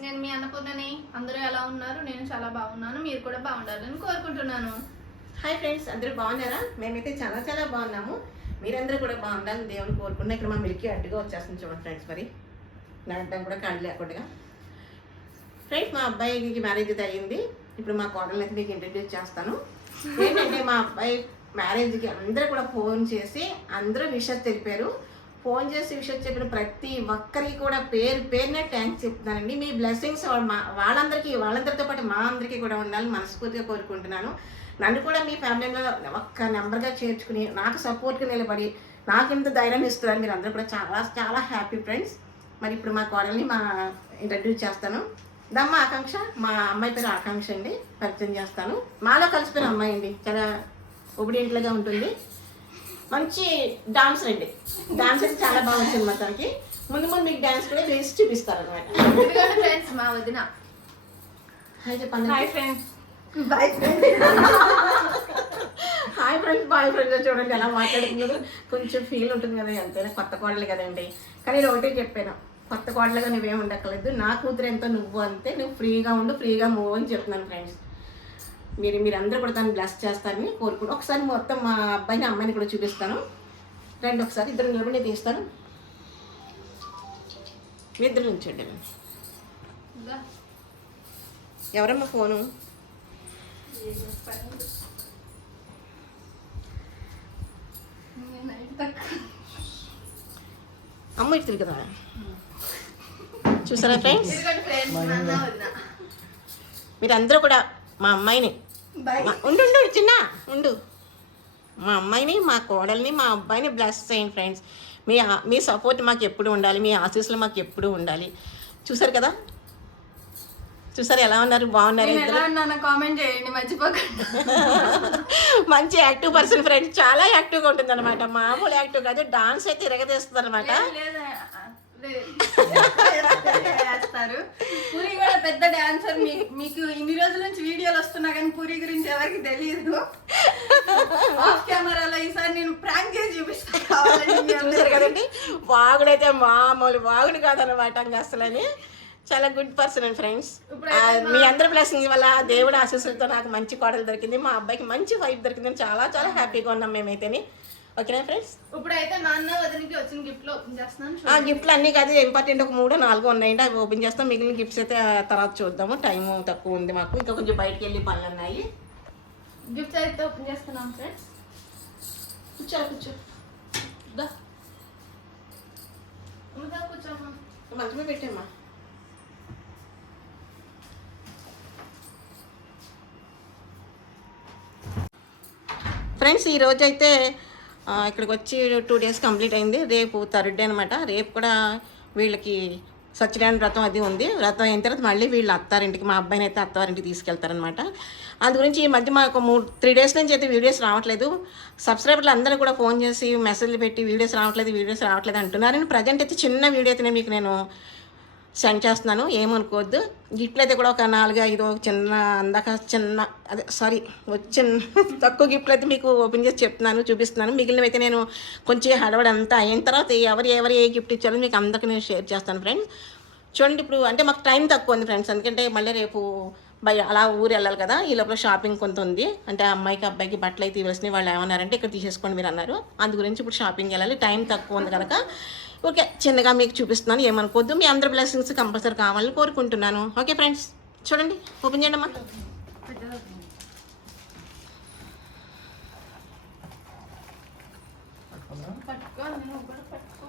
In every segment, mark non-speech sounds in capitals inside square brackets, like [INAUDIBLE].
నేను మీ అన్నపూర్ణని. అందరూ ఎలా ఉన్నారు? నేను చాలా బాగున్నాను. మీరు కూడా బాగుండాలని కోరుకుంటున్నాను. హాయ్ ఫ్రెండ్స్ అందరూ బాగున్నారా? మేమైతే చాలా చాలా బాగున్నాము. మీరందరూ కూడా బాగుండాలని దేవుని కోరుకున్నా ఇక్కడ మా మిల్కీ అడ్డుగా వచ్చేస్తుంది చూడండి ఫ్రెండ్స్ మరి. నడటం కూడా కళ్ళు లేకుండా. ఫ్రెండ్స్ మా అబ్బాయికి మ్యారేజ్ అయితే అయ్యింది ఇప్పుడు మా కోడల్ని అయితే మీకు ఇంట్రడ్యూస్ చేస్తాను. [LAUGHS] ఏంటంటే మా అబ్బాయి మ్యారేజ్కి అందరూ కూడా ఫోన్ చేసి అందరూ విషయం తెలిపారు. ఫోన్ చేసి విషయం చెప్పిన ప్రతి ఒక్కరికి కూడా పేరు పేరునే థ్యాంక్స్ చెప్తున్నానండి. మీ బ్లెస్సింగ్స్ వాళ్ళందరికీ వాళ్ళందరితో పాటు మా అందరికీ కూడా ఉండాలని మనస్ఫూర్తిగా కోరుకుంటున్నాను. నన్ను కూడా మీ ఫ్యామిలీలో ఒక్క నెంబర్గా చేర్చుకుని నాకు సపోర్ట్గా నిలబడి నాకు ఇంత ధైర్యం ఇస్తున్నారు మీరు అందరూ కూడా చాలా చాలా హ్యాపీ ఫ్రెండ్స్ మరి ఇప్పుడు మా కోడల్ని మా ఇంట్రడ్యూస్ చేస్తాను. దమ్మ ఆకాంక్ష. మా అమ్మాయి పేరు ఆకాంక్ష అండి. పరిచయం చేస్తాను. మాలో కలిసిపోయిన అమ్మాయి అండి. చాలా ఒబిడియంట్లుగా ఉంటుంది. మంచి డాన్సర్ అండి డాన్స్ అయితే చాలా బాగా వచ్చింది మొత్తానికి ముందు ముందు మీకు డాన్స్ కూడా వేసి చూపిస్తారు అనమాట ఫ్రెండ్స్ మా వదిన. హాయ్ చెప్పండి. Hi friends bye friend hi friends bye friends చూడండి ఎలా మాట్లాడుతున్నారు కొంచెం ఫీల్ ఉంటుంది కదా ఎంతైనా కొత్త కోడలు కదండి. కానీ నేను ఒకటే చెప్పాను. కొత్త కోడలుగా నువ్వేం ఉండక్కర్లేదు. నా కూతురు ఎంతో నువ్వు అంతే నువ్వు ఫ్రీగా ఉండు ఫ్రీగా మూవ్ అని చెప్తున్నాను ఫ్రెండ్స్ మీరు మీరందరూ కూడా తను బ్లెస్ చేస్తారని కోరుకుంటూ ఒకసారి మొత్తం మా అబ్బాయిని అమ్మాయిని కూడా చూపిస్తాను. రండి ఒకసారి ఇద్దరు నిలబడి తీస్తాను. మీ ఇద్దరు నుంచండి ఎవరమ్మా ఫోను? అమ్మ ఇటు కదా చూసారా ఫ్రెండ్స్ ఇదిగోండి ఫ్రెండ్స్ మా అన్న వదిన. మీరందరూ కూడా మా అమ్మాయిని. ఉండు ఉండు చిన్న ఉండు. మా అమ్మాయిని మా కోడల్ని మా అబ్బాయిని బ్లెస్ చేయండి ఫ్రెండ్స్. మీ మీ సపోర్ట్ మాకు ఎప్పుడు ఉండాలి? మీ ఆశీస్సులు మాకు ఎప్పుడు ఉండాలి? చూసారు కదా? చూసారు ఎలా ఉన్నారు? బాగున్నారు కామెంట్ చేయండి మర్చిపోకండి. [LAUGHS] మంచి యాక్టివ్ పర్సన్ ఫ్రెండ్స్. చాలా యాక్టివ్గా ఉంటుంది అనమాట మామూలు యాక్టివ్ కాదు డాన్స్ అయితే ఇరగదీస్తుంది అనమాట చేస్తారు పూరి కూడా పెద్ద డాన్సర్ మీకు ఇన్ని రోజుల నుంచి వీడియోలు వస్తున్నా కానీ పూరి గురించి ఎవరికి తెలియదు ఆఫ్ కెమెరాలో ఈసారి నేను ప్రాంక్ చేసి చూపిస్తాను. కదండి? వాగుడైతే మామూలు వాగుడు కాదనమాట అసలని. చాలా గుడ్ పర్సన్ అండ్ ఫ్రెండ్స్ మీ అందరి బ్లెస్సింగ్ వల్ల దేవుడి ఆశీస్సులతో నాకు మంచి కోడలు దొరికింది. మా అబ్బాయికి మంచి వైఫ్ దొరికింది. చాలా చాలా హ్యాపీగా ఉన్నాం మేమైతేని. ఓకేనా ఫ్రెండ్స్? ఇప్పుడైతే మా అన్న వదినకి వచ్చిన గిఫ్ట్లో ఓపెన్ చేస్తున్నాను ఆ. గిఫ్ట్లు అన్నీ కాదు ఇంపార్టెంట్ ఒక మూడో నాలుగో ఉన్నాయండి అవి ఓపెన్ చేస్తాం. మిగిలిన గిఫ్ట్స్ అయితే తర్వాత చూద్దాము. టైం తక్కువ ఉంది మాకు. ఇంకా కొంచెం బయటికి వెళ్ళి పనులు ఉన్నాయి. గిఫ్ట్స్ అయితే ఓపెన్ చేస్తున్నాం ఫ్రెండ్స్ కూర్చో కూర్చో. కూర్చోమ్మా మంచమే పెట్టామా ఫ్రెండ్స్ ఈరోజు అయితే ఇక్కడికి వచ్చి టూ డేస్ కంప్లీట్ అయింది. రేపు థర్డ్ డే అనమాట రేపు కూడా వీళ్ళకి సత్యనారాయణ వ్రతం అది ఉంది. వ్రతం అయిన తర్వాత మళ్ళీ వీళ్ళు అత్తారింటికి మా అబ్బాయిని అయితే అత్తారింటికి తీసుకెళ్తారనమాట అందు గురించి ఈ మధ్య మాకు మూడు త్రీ డేస్ నుంచి అయితే వీడియోస్ రావట్లేదు. సబ్స్క్రైబర్లు అందరూ కూడా ఫోన్ చేసి మెసేజ్లు పెట్టి వీడియోస్ రావట్లేదు వీడియోస్ రావట్లేదు అంటున్నారు. ప్రజెంట్ అయితే చిన్న వీడియో అయితే మీకు నేను సెండ్ చేస్తున్నాను ఏమనుకోవద్దు. గిఫ్ట్లు అయితే కూడా ఒక నాలుగు ఐదు చిన్న అందాక చిన్న అదే సారీ చిన్న తక్కువ గిఫ్ట్లు అయితే మీకు ఓపెన్ చేసి చెప్తున్నాను చూపిస్తున్నాను. మిగిలినవి అయితే నేను కొంచెం హడవడంతా అంతా అయిన తర్వాత ఎవరు ఎవరు ఏ గిఫ్ట్ ఇచ్చారో మీకు అందరికీ నేను షేర్ చేస్తాను ఫ్రెండ్స్. చూడండి ఇప్పుడు అంటే మాకు టైం తక్కువ ఉంది ఫ్రెండ్స్. ఎందుకంటే మళ్ళీ రేపు బయ అలా ఊరు వెళ్ళాలి కదా ఈ లోపల షాపింగ్ కొంత ఉంది. అంటే అమ్మాయికి అబ్బాయికి బట్టలు అయితే ఇవ్వాల్సినవి వాళ్ళు ఏమన్నారంటే ఇక్కడ తీసేసుకోండి మీరు అన్నారు. అందు గురించి ఇప్పుడు షాపింగ్ వెళ్ళాలి టైం తక్కువ ఉంది కనుక. ఓకే చిన్నగా మీకు చూపిస్తున్నాను ఏమనుకోవద్దు. మీ అందరి బ్లెస్సింగ్స్ కంపల్సరీ కావాలని కోరుకుంటున్నాను. ఓకే ఫ్రెండ్స్ చూడండి ఓపెన్ చేయండి అమ్మా. [LAUGHS] పట్టుకో పట్టుకో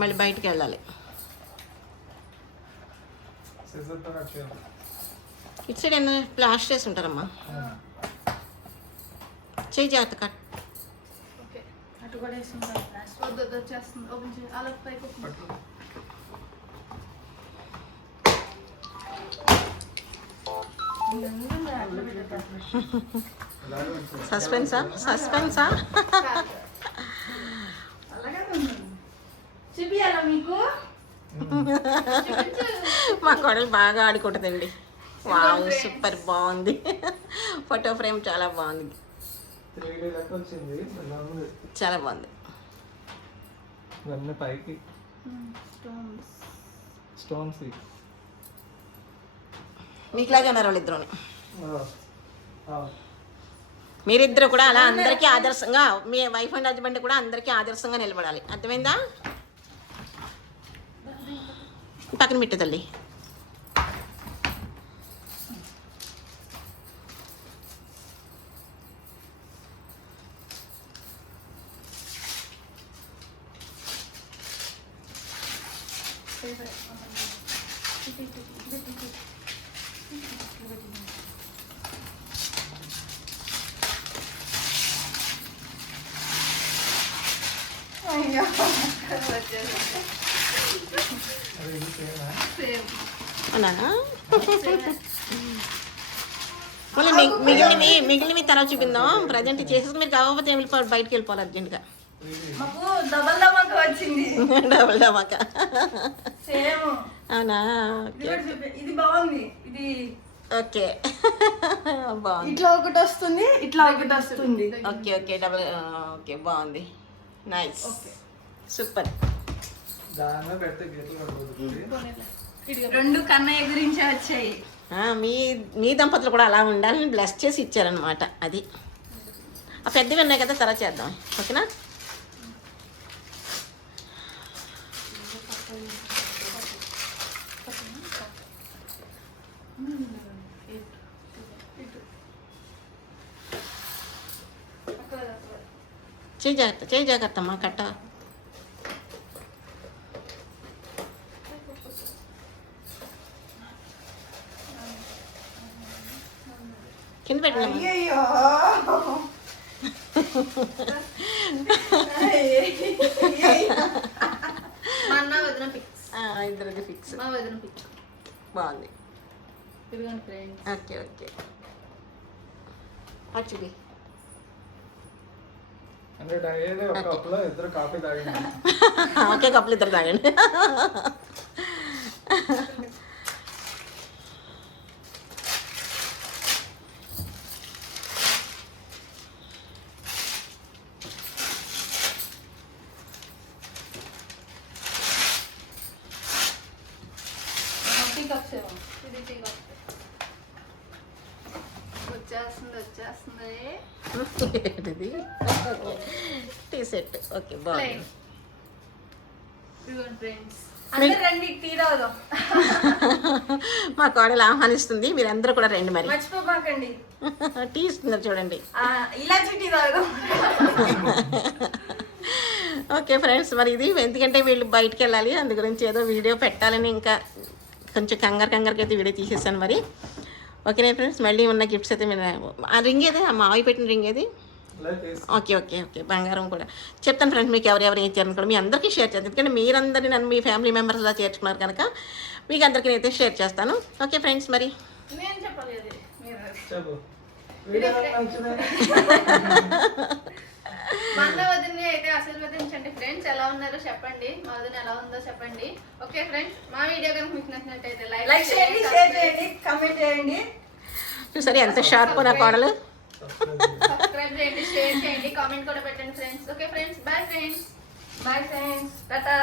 మళ్ళీ బయటికి వెళ్ళాలి. ఇటు సైడ్ ఎన్ని ప్లాస్ట్ చేసి ఉంటారమ్మా. చేయి జాగ్రత్త కట్. అటు కూడా వచ్చేస్తుంది. ఓపెన్ అలా పైకి పెట్టేటప్పుడు? సస్పెన్సా సస్పెన్సా అలాగే ఉంది. చూపియాలా మీకు. మా కోడలు బాగా ఆడుకుంటుందండి. వావ్ సూపర్ బాగుంది. ఫోటో ఫ్రేమ్ చాలా బాగుంది. చాలా బాగుంది. ఇవన్నీ పైకి. స్టోన్స్ మీకులాగే ఉన్నారు వాళ్ళిద్దరు మీరిద్దరు కూడా అలా అందరికీ ఆదర్శంగా మీ వైఫ్ అండ్ హస్బెండ్ కూడా అందరికీ ఆదర్శంగా నిలబడాలి. అర్థమైందా? పక్కన పెట్టు తల్లి అయ్యో అవునా? [LAUGHS] మళ్ళీ మి- మిగిలినవి మిగిలినవి తర్వాత చూపిందాం ప్రజెంట్ చేసేసి మీరు కాకపోతే వెళ్ళిపోవాలి? బయటికి వెళ్ళిపోవాలి అర్జెంట్గా. డబల్ ధమాకా వచ్చింది. [LAUGHS] Double same. అవునా? ఇది బాగుంది. ఇది ఓకే. [LAUGHS] బాగుంది. ఇట్లా ఒకటి వస్తుంది ఇట్లా ఒకటి వస్తుంది. Okay okay. డబుల్ ఓకే బాగుంది. నైస్. సూపర్. రెండు కన్నయ్య గురించే వచ్చాయి. మీ మీ దంపతులు కూడా అలా ఉండాలని బ్లెస్ చేసి ఇచ్చారనమాట అది. ఆ పెద్దవి ఉన్నాయి కదా తర్వాత చేద్దాం. ఓకేనా? చేయి జాగ్రత్త చేయి జాగ్రత్త అమ్మా కట్ట. కింద పెట్టినమ్మా అయ్యయ్యో. మా అన్న వదిన పిక్స్ ఆ, ఇద్దరిది ఫిక్స్ బాగుంది. Okay okay. తాగేది ఒక కప్పులో ఇద్దరు కాఫీ తాగింది ఓకే [LAUGHS] కప్పులు ఇద్దరు తాగండి టీ కప్స్ ఏమో ఇది టీ కప్స్ వచ్చేస్తుంది వచ్చేస్తుంది. Tea set. ఓకే బాగుంది. ఫ్రెండ్స్ మా కోడలు ఆహ్వానిస్తుంది? మీరందరూ కూడా రండి మరి. మర్చిపోబాకండి టీ ఇస్తున్నారు చూడండి. ఓకే ఫ్రెండ్స్ మరి ఇది ఎందుకంటే వీళ్ళు బయటికి వెళ్ళాలి. అందు గురించి ఏదో వీడియో పెట్టాలని ఇంకా కొంచెం కంగారు కంగారుకి అయితే వీడియో తీసేసాను మరి. ఓకేనే ఫ్రెండ్స్ మళ్ళీ ఉన్న గిఫ్ట్స్ అయితే మీరు ఆ రింగ్ ఏది? ఆ మావి పెట్టిన రింగ్ ఏది? ఓకే ఓకే ఓకే బంగారం కూడా. చెప్తాను ఫ్రెండ్స్ మీకు ఎవరెవరు ఇచ్చారని కూడా మీ అందరికీ షేర్ చేస్తాను. ఎందుకంటే మీరందరినీ నన్ను మీ ఫ్యామిలీ మెంబర్స్లా చేర్చుకున్నారు కనుక మీకు అందరికీ అయితే షేర్ చేస్తాను. ఓకే ఫ్రెండ్స్ మరి? నేను [LAUGHS] చెప్పాలి అది మీరు చెప్పు వీడియో నచ్చింది మా అన్న వదిన అయితే ఆశీర్వదించండి ఫ్రెండ్స్. ఎలా ఉన్నారో చెప్పండి. మా వదిన ఎలా ఉందో చెప్పండి. ఓకే ఫ్రెండ్స్ మా వీడియో కనుక మీకు నచ్చినట్టయితే లైక్ చేయండి షేర్ చేయండి కమెంట్ చేయండి. చూసారు ఎంత షార్ప్ నా కోడలు? సబ్స్క్రైబ్ చేయండి షేర్ చేయండి కామెంట్ కూడా పెట్టండి friends. Okay friends bye friends bye friends tata